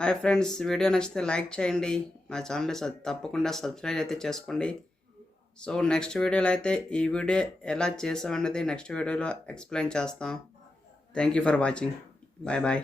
Hi friends, video నచ్చితే like చేయండి. మా ఛానల్ తప్పకుండా సబ్స్క్రైబ్ అయితే చేసుకోండి. సో నెక్స్ట్ వీడియోలో అయితే ఈ వీడియో ఎలా చేసామన్నది నెక్స్ట్ వీడియోలో ఎక్స్ప్లెయిన్ చేస్తాం. Thank you for watching. Bye bye.